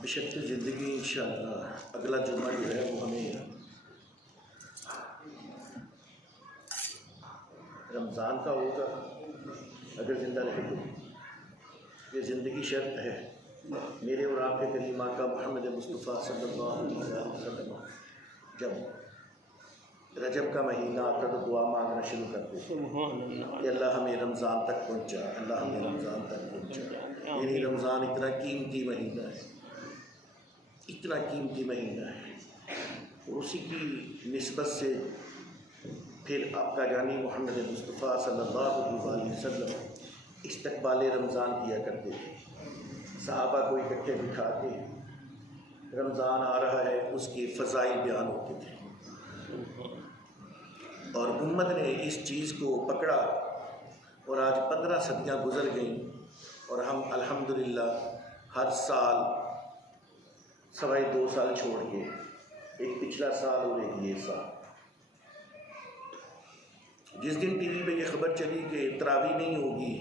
بشرط زندگی انشاءاللہ اگلا جمعہ جو ہے وہ ہمیں رمضان کا ہوگا اگر زندہ رہے تو. یہ زندگی شرط ہے میرے اور آپ کے کریم آقا محمد مصطفیٰ صلی اللہ علیہ وسلم جب رجب کا مہینہ آتا تو دعا مانگنا شروع کرتے کہ اللہ ہمیں رمضان تک پہنچا، اللہ ہمیں رمضان تک پہنچا. یعنی رمضان اتنا قیمتی مہینہ ہے، اتنا قیمتی مہینہ ہے، اور اسی کی نسبت سے پھر آپ کا جانی محمد مصطفیٰ صلی اللہ علیہ وسلم استقبال رمضان کیا کرتے تھے. صحابہ کو اکٹھے بٹھا کے رمضان آ رہا ہے اس کے فضائل بیان ہوتے تھے، اور امت نے اس چیز کو پکڑا اور آج 15 صدیاں گزر گئیں اور ہم الحمدللہ ہر سال سوائے 2 سال چھوڑ کے، ایک پچھلا سال اور ایک یہ سال، جس دن ٹی وی پہ یہ خبر چلی کہ تراویح نہیں ہوگی،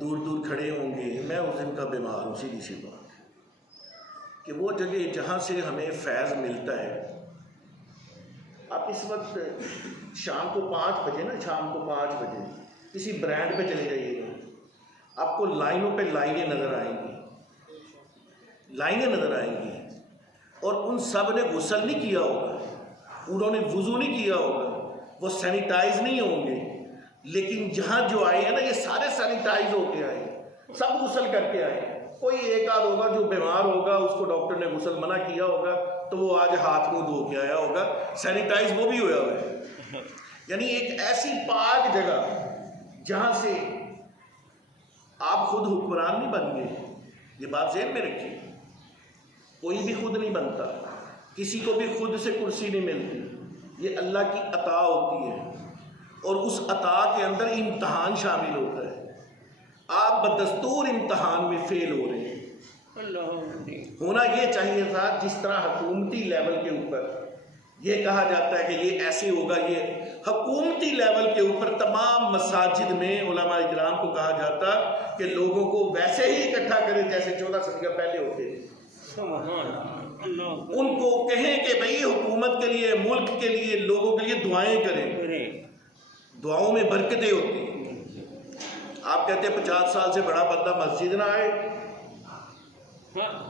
دور دور کھڑے ہوں گے، میں اس دن کا بیمار ہوں. سیدھی سی بات کہ وہ جگہ جہاں سے ہمیں فیض ملتا ہے. آپ اس وقت شام کو 5 بجے شام کو 5 بجے کسی برانڈ پہ چلے جائیے گا، آپ کو لائنوں پہ لائنیں نظر آئیں گی، اور ان سب نے غسل نہیں کیا ہوگا، انہوں نے وضو نہیں کیا ہوگا، وہ سینیٹائز نہیں ہوں گے، لیکن جہاں جو آئے ہیں نا یہ سارے سینیٹائز ہو کے آئے، سب غسل کر کے آئے. کوئی ایک آدھ ہوگا جو بیمار ہوگا، اس کو ڈاکٹر نے غسل منع کیا ہوگا تو وہ آج ہاتھ منہ دھو کے آیا ہوگا، سینیٹائز وہ بھی ہوا ہے. یعنی ایک ایسی پاک جگہ جہاں سے آپ خود حکمران نہیں بن گئے. یہ بات ذہن میں رکھیے، کوئی بھی خود نہیں بنتا، کسی کو بھی خود سے کرسی نہیں ملتی، یہ اللہ کی عطا ہوتی ہے، اور اس عطا کے اندر امتحان شامل ہوتا ہے. آپ بدستور امتحان میں فیل ہو رہے ہیں. ہونا یہ چاہیے تھا جس طرح حکومتی لیول کے اوپر یہ کہا جاتا ہے کہ یہ ایسے ہوگا، یہ حکومتی لیول کے اوپر تمام مساجد میں علماء اکرام کو کہا جاتا کہ لوگوں کو ویسے ہی اکٹھا کریں جیسے 14 صدیاں پہلے ہوتے تھے. ان کو کہیں کہ بھئی حکومت کے لیے، ملک کے لیے، لوگوں کے لیے دعائیں کریں، دعاؤں میں برکتیں ہوتی ہیں. آپ کہتے ہیں 50 سال سے بڑا بندہ مسجد نہ آئے،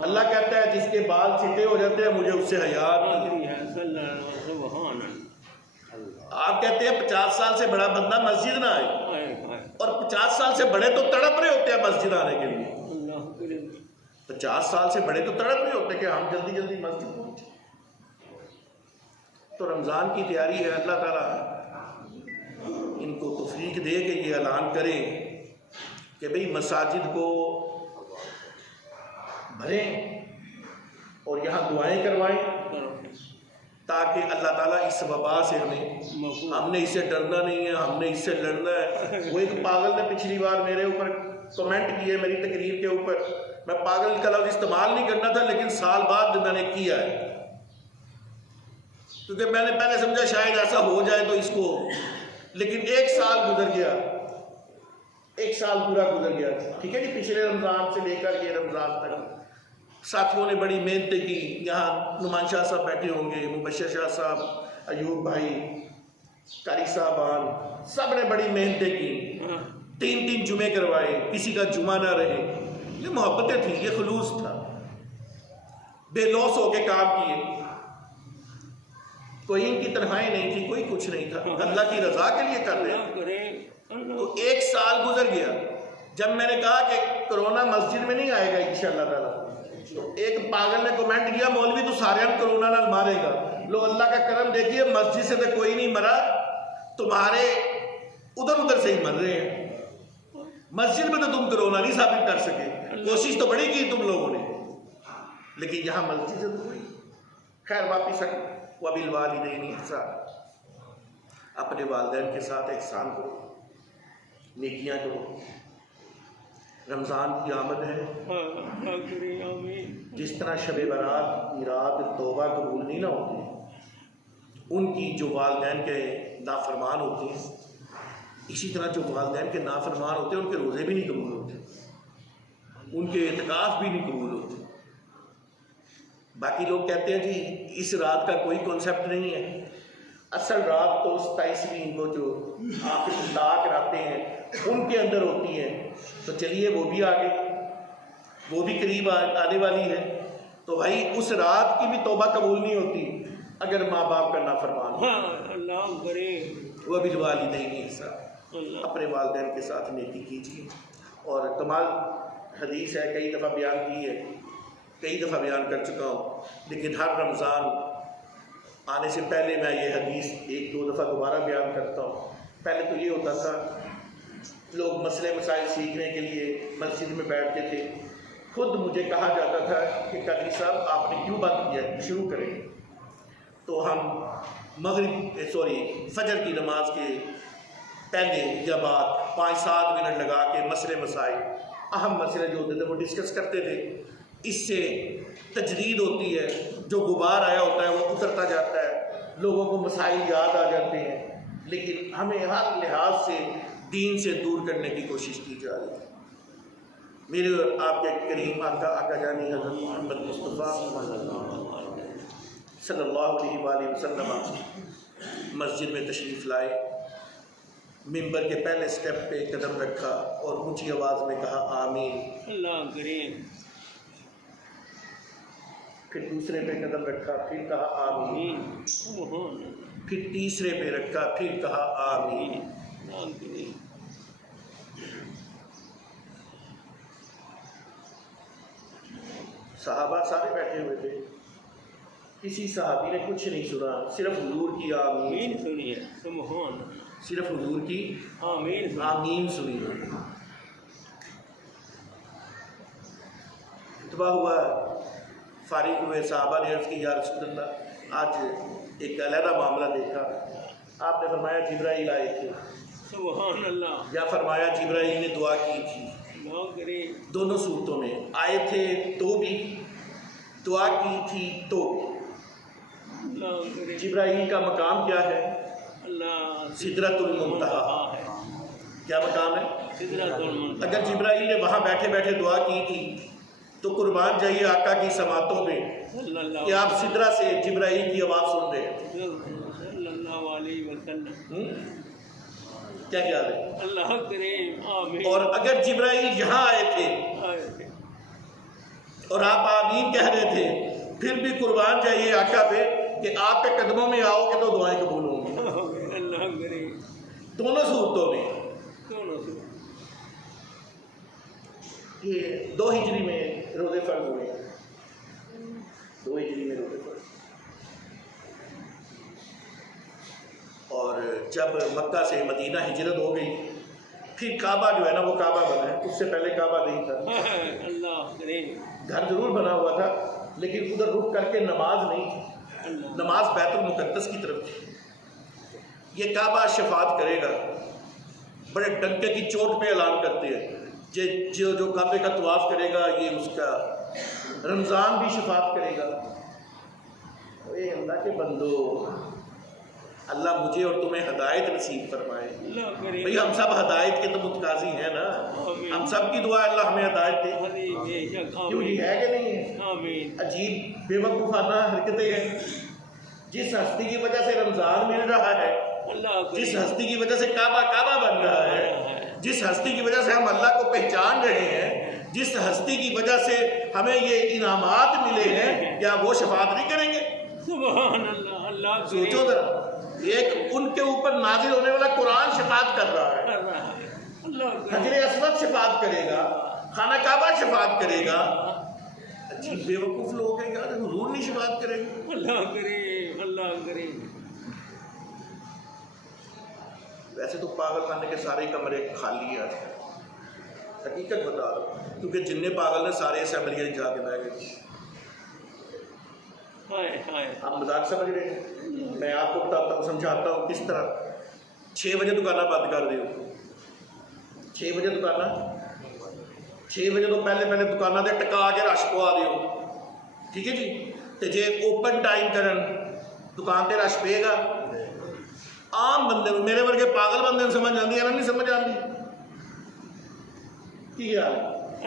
اللہ کہتا ہے جس کے بال چٹے ہو جاتے ہیں مجھے اس سے حیا نہیں. آپ کہتے ہیں 50 سال سے بڑا بندہ مسجد نہ آئے، اور 50 سال سے بڑے تو تڑپ رہے ہوتے ہیں مسجد آنے کے لیے. 50 سال سے بڑے تو تڑپ رہے ہوتے ہیں کہ ہم جلدی جلدی مسجد پہنچے. تو رمضان کی تیاری ہے، اللہ تعالیٰ ان کو توفیق دے کہ یہ اعلان کریں کہ بھئی مساجد کو بھریں اور یہاں دعائیں کروائیں تاکہ اللہ تعالیٰ اس وبا سے ہم نے اس سے ڈرنا نہیں ہے، ہم نے اس سے لڑنا ہے. وہ ایک پاگل نے پچھلی بار میرے اوپر کمنٹ کیے میری تقریر کے اوپر، میں پاگل کا لفظ استعمال نہیں کرنا تھا لیکن سال بعد میں نے کیا ہے، کیونکہ میں نے پہلے سمجھا شاید ایسا ہو جائے تو اس کو، لیکن 1 سال گزر گیا، 1 سال پورا گزر گیا. ٹھیک ہے جی، پچھلے رمضان سے لے کر یہ رمضان تک ساتھیوں نے بڑی محنتیں کی. یہاں نعمان شاہ صاحب بیٹھے ہوں گے، مبشر شاہ صاحب، ایوب بھائی، قاری صاحبان، سب نے بڑی محنتیں کی. 3 جمعے کروائے، کسی کا جمعہ نہ رہے. یہ محبتیں تھیں، یہ خلوص تھا، بے لوث ہو کے کام کیے. کوئی ان کی تنخواہیں نہیں تھی، کوئی کچھ نہیں تھا، اللہ کی رضا کے لیے کر رہے. تو 1 سال گزر گیا. جب میں نے کہا کہ کرونا مسجد میں نہیں آئے گا انشاءاللہ تعالیٰ، تو ایک پاگل نے کمنٹ کیا مولوی تو سارے ہم کرونا نہ مارے گا. لو اللہ کا کرم دیکھیے، مسجد سے تو کوئی نہیں مرا، تمہارے ادھر سے ہی مر رہے ہیں. مسجد میں تو تم کرونا نہیں ثابت کر سکے، کوشش تو بڑی کی تم لوگوں نے، لیکن یہاں مسجد سے تو کوئی. خیر واپس وبالوالدین احسانا. اپنے والدین کے ساتھ احسان کرو، نیکیاں کرو۔ رمضان کی آمد ہے، جس طرح شب برات کی رات توبہ قبول نہیں نہ ہوتی، ان کی جو والدین کے نافرمان ہوتے ہیں، اسی طرح جو والدین کے نافرمان ہوتے ہیں ان کے روزے بھی نہیں قبول ہوتے، ان کے اعتکاف بھی نہیں قبول ہوتے۔ باقی لوگ کہتے ہیں جی اس رات کا کوئی کنسیپٹ نہیں ہے، اصل رات تو 27ویں وہ جو آخری طاق راتیں ہیں ان کے اندر ہوتی ہیں، تو چلیے وہ بھی آگے، وہ بھی قریب آنے والی ہے، تو بھائی اس رات کی بھی توبہ قبول نہیں ہوتی اگر ماں باپ کا نافرمان ہو۔ اللہ کرے، وہ بھی والدین احسان، اپنے والدین کے ساتھ نیکی کیجیے۔ اور کمال حدیث ہے، کئی دفعہ بیان کی ہے، کئی دفعہ بیان کر چکا ہوں، لیکن ہر رمضان آنے سے پہلے میں یہ حدیث ایک دو دفعہ دوبارہ بیان کرتا ہوں۔ پہلے تو یہ ہوتا تھا لوگ مسئلے مسائل سیکھنے کے لیے مسجد میں بیٹھتے تھے، خود مجھے کہا جاتا تھا کہ قادری صاحب آپ نے کیوں بند کیا، شروع کریں، تو ہم فجر کی نماز کے پہلے یا بعد 5-7 منٹ لگا کے مسئلے مسائل، اہم مسئلے جو ہوتے تھے وہ ڈسکس کرتے تھے۔ اس سے تجدید ہوتی ہے، جو غبار آیا ہوتا ہے وہ اترتا جاتا ہے، لوگوں کو مسائل یاد آ جاتے ہیں، لیکن ہمیں ہر لحاظ سے دین سے دور کرنے کی کوشش کی جا رہی ہے۔ میرے اور آپ کے کریم آقا جانی حضرت محمد مصطفیٰ صلی اللہ علیہ وآلہ وسلم مسجد میں تشریف لائے، ممبر کے پہلے سٹیپ پہ قدم رکھا اور اونچی آواز میں کہا آمین، اللہ کریم، پھر دوسرے پہ قدم رکھا، پھر کہا آمین، پھر تیسرے پہ رکھا، پھر کہا آمین۔ صحابہ سارے بیٹھے ہوئے تھے، کسی صحابی نے کچھ نہیں سنا، صرف حضور کی آمین سنیے، سبحان اللہ، صرف حضور کی آمین سنی۔ خطبہ ہوا، فارغ ہوئے، صحابہ نے عرض کی یا رسول اللہ آج ایک علیحدہ معاملہ دیکھا، آپ نے فرمایا جبرائیل آئے تھے، سبحان اللہ، یا فرمایا جبرائیل نے دعا کی تھی، دونوں صورتوں میں آئے تھے تو بھی، دعا کی تھی تو بھی۔ جبرائیل کا مقام کیا ہے؟ سدرۃ المنتہا۔ کیا مقام ہے؟ اگر جبرائیل نے وہاں بیٹھے بیٹھے دعا کی تھی تو قربان جائیے آقا کی سماعتوں میں کہ آپ سدرہ سے جبرائیل کی آواز سن رہے ہیں، صلی اللہ علیہ وسلم، کیا خیال ہے؟ اللہ کریم، آمین۔ اور اگر جبرائیل یہاں آئے تھے اور آپ آمین کہہ رہے تھے، پھر بھی قربان جائیے آقا پہ کہ آپ کے قدموں میں آؤ گے تو دعائیں قبول ہوں گی، اللہ کریم، دونوں صورتوں میں۔ یہ 2 ہجری میں روزے فرض ہوئے، 2 ہجری میں روزے فرض، اور جب مکہ سے مدینہ ہجرت ہو گئی، پھر کعبہ جو ہے نا وہ کعبہ بنا ہے، اس سے پہلے کعبہ نہیں تھا، اللہ کریم، گھر ضرور بنا ہوا تھا لیکن ادھر رک کر کے نماز نہیں تھی، نماز بیت المقدس کی طرف تھی۔ یہ کعبہ شفاعت کرے گا، بڑے ڈنکے کی چوٹ پہ اعلان کرتے ہیں جو کعبے کا طواف کرے گا یہ اس کا رمضان بھی شفاعت کرے گا۔ اے اللہ کے بندو، اللہ مجھے اور تمہیں ہدایت نصیب فرمائے۔ بھئی ہم سب ہدایت کے تو متقاضی ہیں نا، ہم سب کی دعا اللہ ہمیں ہدایت دے، کیوں یہ ہے کہ نہیں ہے؟ عجیب بے وقوفانہ حرکتیں ہیں۔ جس ہستی کی وجہ سے رمضان مل رہا ہے، جس ہستی کی وجہ سے کعبہ کعبہ بن رہا ہے، جس ہستی کی وجہ سے ہم اللہ کو پہچان رہے ہیں، جس ہستی کی وجہ سے ہمیں یہ انعامات ملے ہیں، کیا وہ شفاعت نہیں کریں گے؟ سبحان اللہ، اللہ سوچو ذرا، ایک ان کے اوپر نازل ہونے والا قرآن شفاعت کر رہا ہے، حجر اسود شفاعت کرے گا، خانہ کعبہ شفاعت کرے گا۔ عجیب بے وقوف لوگ ہیں یار، حضور نہیں شفاعت کرے گا؟ اللہ کریم، اللہ کریم۔ ویسے تو پاگل خانے کے سارے کمرے خالی ہیں آج کل، حقیقت بتا رہا ہوں، کیونکہ جن پاگل نے سارے اسمبلیاں جا کے بیٹھ گئے۔ آپ مذاق سمجھ رہے ہیں؟ میں آپ کو بتاتا ہوں، سمجھاتا ہوں کس طرح 6 ਵਜੇ ਦੁਕਾਨਾਂ ਬੰਦ ਕਰ ਦਿਓ। 6 ਵਜੇ ਦੁਕਾਨਾਂ 6 ਵਜੇ ਤੋਂ ਪਹਿਲੇ ਦੁਕਾਨਾਂ ਦੇ ਟਿਕਾ ਕੇ ਰਸ਼ ਪਵਾ ਦਿਓ, ਠੀਕ ਹੈ ਜੀ। ਤੇ ਜੇ ਓਪਨ ਟਾਈਮ ਕਰਨ ਦੁਕਾਨ ਤੇ ਰਸ਼ ਪਏਗਾ। ਆਮ ਬੰਦੇ ਨੂੰ, ਮੇਰੇ ਵਰਗੇ ਪਾਗਲ ਬੰਦੇ ਨੂੰ ਸਮਝ ਆਉਂਦੀ ਹੈ ਨਾ, ਨਹੀਂ ਸਮਝ ਆਉਂਦੀ? ਕੀ ਹਾਲ ਹੈ?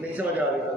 ਨਹੀਂ ਸਮਝ ਆ ਰਹੀ ਗੱਲ।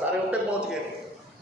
ਸਾਰੇ ਉੱਤੇ ਪਹੁੰਚ ਗਏ।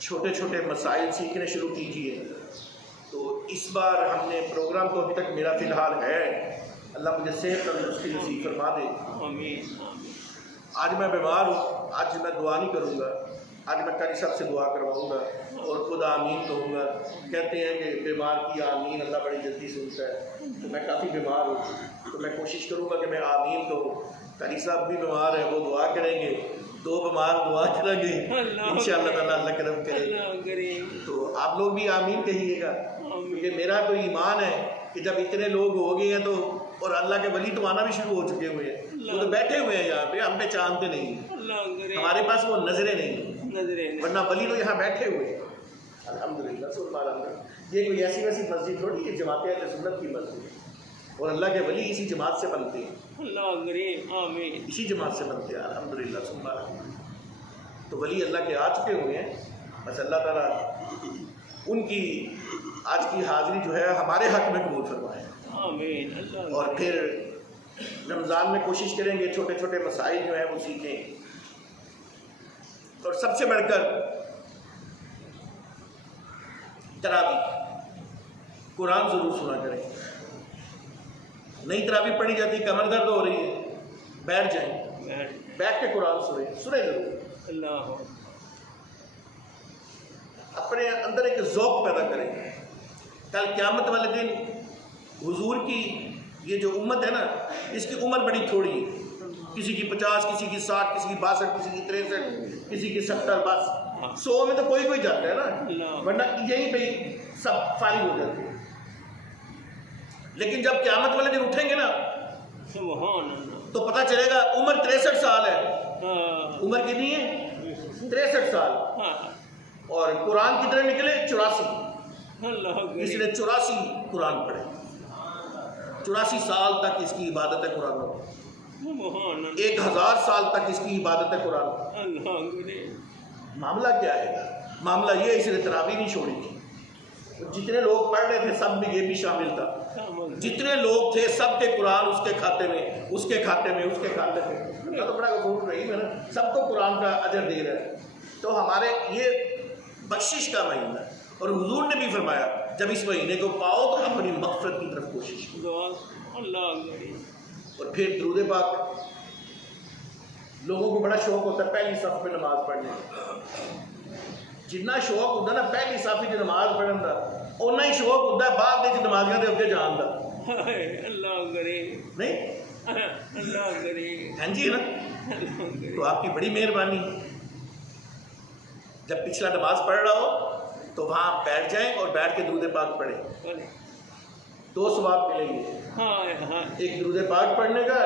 چھوٹے چھوٹے مسائل سیکھنے شروع کیجیے. تو اس بار ہم نے پروگرام تو ابھی تک میرا فی الحال ہے، اللہ مجھے صحت تندرستی نصیب فرما دے. آمین آمین. آج میں بیمار ہوں، آج میں دعا نہیں کروں گا، آج میں قاری صاحب سے دعا کرواؤں گا اور خود آمین کہوں گا. کہتے ہیں کہ بیمار کی آمین اللہ بڑی جلدی سنتا ہے، تو میں کافی بیمار ہوں، تو میں کوشش کروں گا کہ میں آمین کہوں. قاری صاحب بھی بیمار ہیں، وہ دعا کریں گے، 2 بیمار دعا کریں گے، انشاءاللہ تعالیٰ اللہ کرم کرے. اللہ کریم. تو آپ لوگ بھی آمین کہیے گا، کیونکہ میرا تو ایمان ہے کہ جب اتنے لوگ ہو گئے ہیں تو، اور اللہ کے ولی تو آنا بھی شروع ہو چکے ہوئے ہیں، وہ تو بیٹھے ہوئے ہیں یہاں پہ، ہم پہچانتے نہیں ہیں، اللہ کریم. ہمارے پاس وہ نظریں نہیں ہیں، نظریں ورنہ ولی تو یہاں بیٹھے ہوئے ہیں. الحمدللہ سبحان اللہ. یہ کوئی ایسی ویسی مسجد تھوڑی ہے، جماعت اہل سنت کی مسجد ہے، اور اللہ کے ولی اسی جماعت سے بنتے ہیں، اللہ کریم. آمین. اسی جماعت سے بنتے ہیں. الحمدللہ سبحان اللہ. تو ولی اللہ کے آ چکے ہوئے ہیں، بس اللہ تعالیٰ ان کی آج کی حاضری جو ہے ہمارے حق میں قبول فرمائے. آمین. اللہ. اور پھر رمضان میں کوشش کریں گے چھوٹے چھوٹے مسائل جو ہیں وہ سیکھیں، اور سب سے بڑھ کر تراویح قرآن ضرور سنا کریں. نئی تراویح پڑھی جاتی، کمر درد ہو رہی ہے، بیٹھ جائیں، بیٹھ کے قرآن سنیں ضرور. اللہ. اپنے اندر ایک ذوق پیدا کریں. کل قیامت والے دن حضور کی یہ جو امت ہے نا، اس کی عمر بڑی تھوڑی ہے، کسی کی 50، کسی کی 60، کسی کی 62، کسی کی 63، کسی کی 70، بس 100 میں تو کوئی جاتا ہے نا، ورنہ یہیں پہ ہی سب فارغ ہو جاتے ہیں. لیکن جب قیامت والے دن اٹھیں گے نا سبحان اللہ. تو پتہ چلے گا عمر 63 سال ہے. ہاں. عمر کتنی ہے؟ 63 سال. ہاں. اور قرآن کتنے نکلے؟ 84. اللہ اس کریم. نے 84 قرآن پڑھے. 84 سال تک اس کی عبادت ہے قرآن. سبحان اللہ. 1000 سال تک اس کی عبادت ہے قرآن. اللہ کریم. معاملہ کیا ہے؟ معاملہ یہ اس نے تراویح نہیں چھوڑی تھی. جتنے لوگ پڑھ رہے تھے سب میں یہ بھی شامل تھا. جتنے لوگ تھے سب کے قرآن اس کے کھاتے میں، اس کے کھاتے میں، اس کے کھاتے میں. اللہ تو بڑا غفور رحیم ہے نا، سب کو قرآن کا اجر دے رہا ہے. تو ہمارے یہ بخشش کا مہینہ ہے، اور حضور نے بھی فرمایا جب اس مہینے کو پاؤ تو اپنی مغفرت کی طرف کوشش کرو. دعا. اللہ کریم. اور پھر درود پاک. لوگوں کو بڑا شوق ہوتا ہے پہلی صف پہ نماز پڑھنے کا. جتنا شوق ہوتا ہے نا پہلی صف کی نماز پڑھنے کا، اتنا ہی شوق ہوتا ہے بعد میں نمازیاں دے اگے جان کا. اللہ کریم. نہیں اللہ کریم. ہاں جی نا. اللہ کریم. تو آپ کی بڑی مہربانی، جب پچھلا نماز پڑھ رہا ہو تو وہاں بیٹھ جائیں اور بیٹھ کے درود پاک پڑھیں. 2 ثواب ملیں گے، ہاں ہاں. ایک درود پاک پڑھنے کا،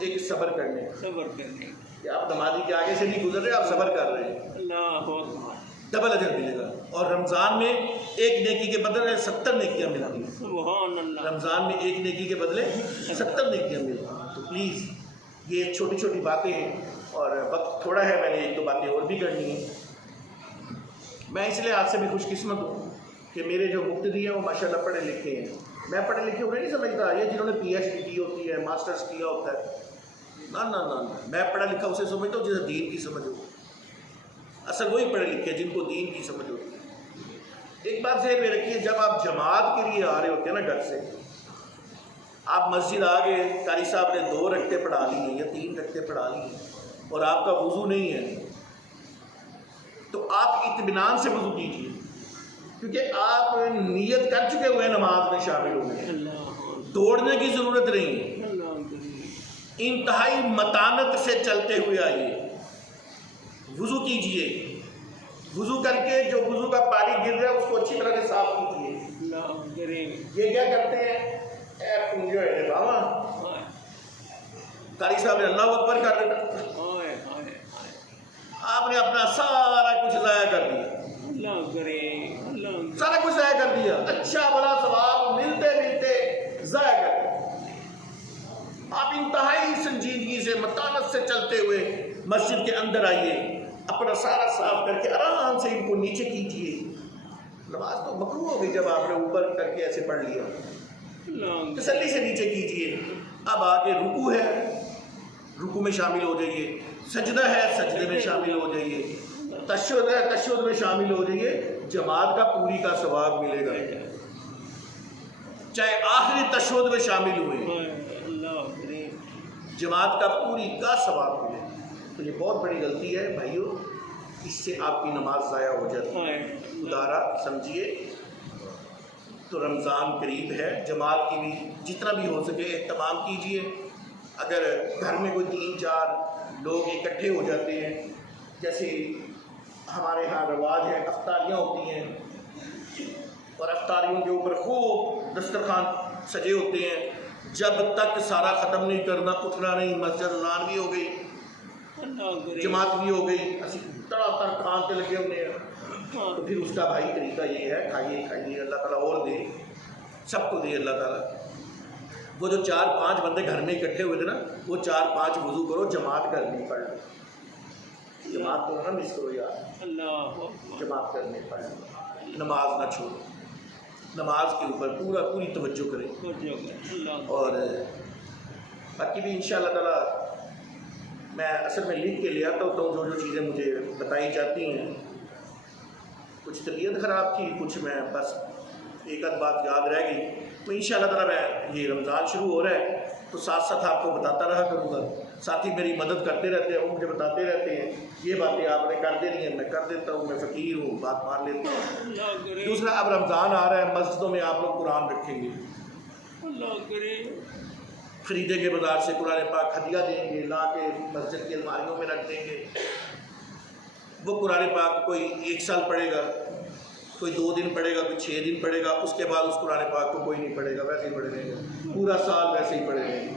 ایک صبر کرنے کا. صبر کرنے. کہ آپ نمازی کے آگے سے نہیں گزر رہے، آپ صبر کر رہے ہیں، اللہ اکبر. ڈبل اجر ملے گا. اور رمضان میں ایک نیکی کے بدلے 70 نیکیاں ملتی ہیں. سبحان اللہ. رمضان میں ایک نیکی کے بدلے 70 نیکیاں ملتی ہیں. تو پلیز یہ چھوٹی چھوٹی باتیں ہیں، اور وقت تھوڑا ہے، میں نے 1-2 باتیں اور بھی کرنی ہیں. میں اس لیے آپ سے بھی خوش قسمت ہوں کہ میرے جو مقتدی ہیں وہ ماشاءاللہ پڑھے لکھے ہیں. میں پڑھے لکھے انہیں نہیں سمجھتا یہ جنہوں نے PhD کی ہوتی ہے، ماسٹرز کیا ہوتا ہے. نہ نہ نہ، میں پڑھا لکھا اسے سمجھتا ہوں جسے دین کی سمجھ ہو. اصل وہی پڑھے لکھے جن کو دین کی سمجھ ہوتی ہے. ایک بات ذہن میں رکھیے، جب آپ جماعت کے لیے آ رہے ہوتے ہیں نا گھر سے، آپ مسجد آ گئے، قاری صاحب نے 2 رکعتیں پڑھا لی ہیں یا 3 رکعتیں پڑھا لی ہیں، اور آپ کا وضو نہیں ہے، تو آپ اطمینان سے وضو کیجیے، کیونکہ آپ نیت کر چکے ہوئے نماز میں شامل ہو گئے. دوڑنے کی ضرورت نہیں ہے. انتہائی متانت سے چلتے ہوئے آئیے، وضو کیجیے. وضو کر کے جو وضو کا پانی گر رہا ہے اس کو اچھی طرح سے صاف کیجیے. یہ کیا کرتے ہیں؟ اے پنجو ہے بابا، قاری صاحب نے اللہ اکبر کر دیتا، آپ نے اپنا سارا کچھ ضائع کر دیا. سارا کچھ ضائع کر دیا. اچھا بڑا ثواب ملتے ملتے ضائع کر دیا. آپ انتہائی سنجیدگی سے متانت سے چلتے ہوئے مسجد کے اندر آئیے، اپنا سارا صاف کر کے آرام سے ان کو نیچے کیجیے. نماز تو مکروہ ہو گئی جب آپ نے اوپر کر کے ایسے پڑھ لیا، تسلی سے نیچے کیجیے. اب آگے رکوع ہے، رکوع میں شامل ہو جائیے. سجدہ ہے، سجدے میں شامل ہو جائیے. تشہد ہے, تشہد میں شامل ہو جائیے, جماعت کا پوری کا ثواب ملے گا, چاہے آخری تشہد میں شامل ہوئے, اللہ کریم. جماعت کا پوری کا ثواب ملے. تو یہ بہت بڑی غلطی ہے بھائیو, اس سے آپ کی نماز ضائع ہو جاتی ہے. ادارہ سمجھیے. تو رمضان قریب ہے, جماعت کی بھی جتنا بھی ہو سکے اہتمام کیجیے. اگر گھر میں کوئی 3-4 لوگ اکٹھے ہو جاتے ہیں, جیسے ہمارے ہاں رواج ہے, افطاریاں ہوتی ہیں, اور افطاریوں کے اوپر خوب دسترخوان سجے ہوتے ہیں, جب تک سارا ختم نہیں کرنا اٹھنا نہیں. مسجد اذان بھی ہو گئی, جماعت بھی ہو گئی, اسی تڑا تڑ کھان کے لگے ہونے ہیں. تو پھر اس کا بھائی طریقہ یہ ہے, کھائیے کھائیے, اللہ تعالیٰ اور دے, سب کو دے اللہ تعالیٰ. وہ جو 4-5 بندے گھر میں اکٹھے ہوئے تھے نا, وہ 4-5 وضو کرو, جماعت کرنی پڑ لو. جماعت کو نہ مس کرو یار, جماعت کرنے پڑ لو. نماز نہ چھوڑو, نماز کے اوپر پوری توجہ کریں. اور باقی بھی انشاءاللہ تعالیٰ میں اصل میں لکھ کے لے آتا ہوتا ہوں جو چیزیں مجھے بتائی جاتی ہیں. کچھ طبیعت خراب تھی, کچھ میں بس ایک آدھ بات یاد رہ گئی. تو انشاءاللہ تعالیٰ میں یہ رمضان شروع ہو رہا ہے تو ساتھ ساتھ آپ کو بتاتا رہا کروں گا. ساتھی میری مدد کرتے رہتے ہیں, وہ مجھے بتاتے رہتے ہیں یہ باتیں آپ نے کر دینی ہیں, میں کر دیتا ہوں, میں فقیر ہوں, بات مان لیتا ہوں. دوسرا, اب رمضان آ رہا ہے, مسجدوں میں آپ لوگ قرآن رکھیں گے, خریدیں گے بازار سے قرآن پاک, ہدیہ دیں گے, لا کے مسجد کی الماریوں میں رکھ دیں گے. وہ قرآن پاک کوئی 1 سال پڑھے گا, کوئی 2 دن پڑھے گا, کوئی 6 دن پڑھے گا, اس کے بعد اس قرآن پاک کو کوئی نہیں پڑھے گا, ویسے ہی پڑھے رہیں گے, پورا سال ویسے ہی پڑھے رہیں گے.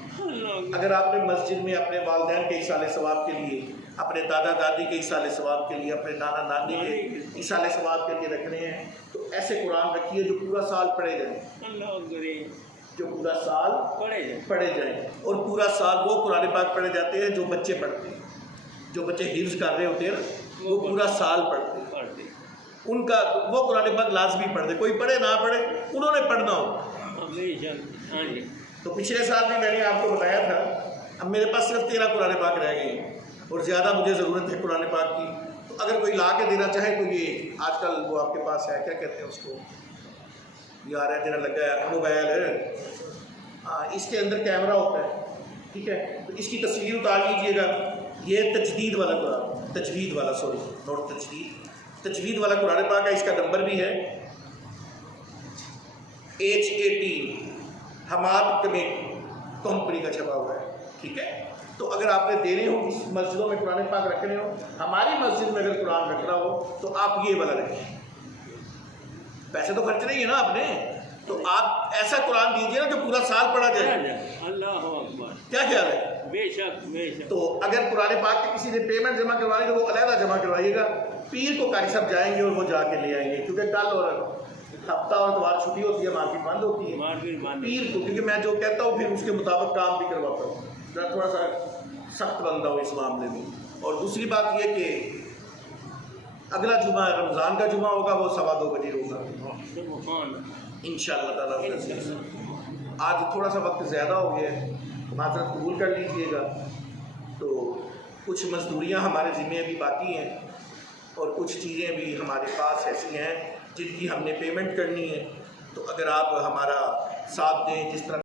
اگر آپ نے مسجد میں اپنے والدین کے ایصال ثواب کے لیے, اپنے دادا دادی کے ایصال ثواب کے لیے, اپنے نانا نانی کے ایصال ثواب کے لیے رکھنے ہیں, تو ایسے قرآن رکھیے جو پورا سال پڑھے جائیں, جو پورا سال پڑھے جائیں. اور پورا سال وہ قرآن پاک پڑھے جاتے ہیں جو بچے پڑھتے ہیں, جو بچے حفظ کر رہے ہوتے ہیں نا, وہ پورا سال پڑھتے ہیں. ان کا وہ قرآن پاک لازمی پڑھ دے, کوئی پڑھے نہ پڑھے, انہوں نے پڑھنا ہو. تو پچھلے سال بھی میں نے آپ کو بتایا تھا, اب میرے پاس صرف 13 قرآن پاک رہ گئے ہیں, اور زیادہ مجھے ضرورت ہے قرآن پاک کی. تو اگر کوئی لا کے دینا چاہے تو یہ آج کل وہ آپ کے پاس ہے, کیا کہتے ہیں اس کو, یار ہے دینا لگا ہے, موبائل ہے, ہاں, اس کے اندر کیمرہ ہوتا ہے, ٹھیک ہے, تو اس کی تصویر اتار لیجیے گا. یہ تجدید والا قرآن, تجوید والا, سوری نوٹ تجوید والا قرآن پاک ہے. اس کا نمبر بھی ہے H18 حماد کمپنی کا چھپا ہوا ہے, ٹھیک ہے. تو اگر آپ نے دینے ہو, اس مسجدوں میں قرآن پاک رکھنے ہو, ہماری مسجد میں اگر قرآن رکھنا ہو تو آپ یہ والا رکھیں. پیسے تو خرچ نہیں ہے نا آپ نے, تو آپ ایسا قرآن دیجیے نا جو پورا سال پڑھا جائے. اللہ اکبر, کیا خیال ہے؟ بے شک بے شک. تو اگر قرآن پاک کی کسی نے پیمنٹ جمع کروانی تو وہ علیحدہ جمع کروائیے گا. پیر کو قاری صاحب جائیں گے اور وہ جا کے لے آئیں گے, کیونکہ کل اور ہفتہ اور اتوار چھٹی ہوتی ہے, مارکیٹ بند ہوتی ہے. پیر کو, کیونکہ میں جو کہتا ہوں پھر اس کے مطابق کام بھی کرواتا ہوں, ذرا تھوڑا سا سخت بندہ ہوں اس معاملے میں. اور دوسری بات یہ کہ اگلا جمعہ رمضان کا جمعہ ہوگا, وہ 2:15 بجے ہوگا انشاءاللہ تعالیٰ. آج تھوڑا سا وقت زیادہ ہو گیا ہے, معذرت قبول کر لیجیے گا. تو کچھ مزدوریاں ہمارے ذمہ بھی باقی ہیں, اور کچھ چیزیں بھی ہمارے پاس ایسی ہیں جن کی ہم نے پیمنٹ کرنی ہے. تو اگر آپ ہمارا ساتھ دیں, جس طرح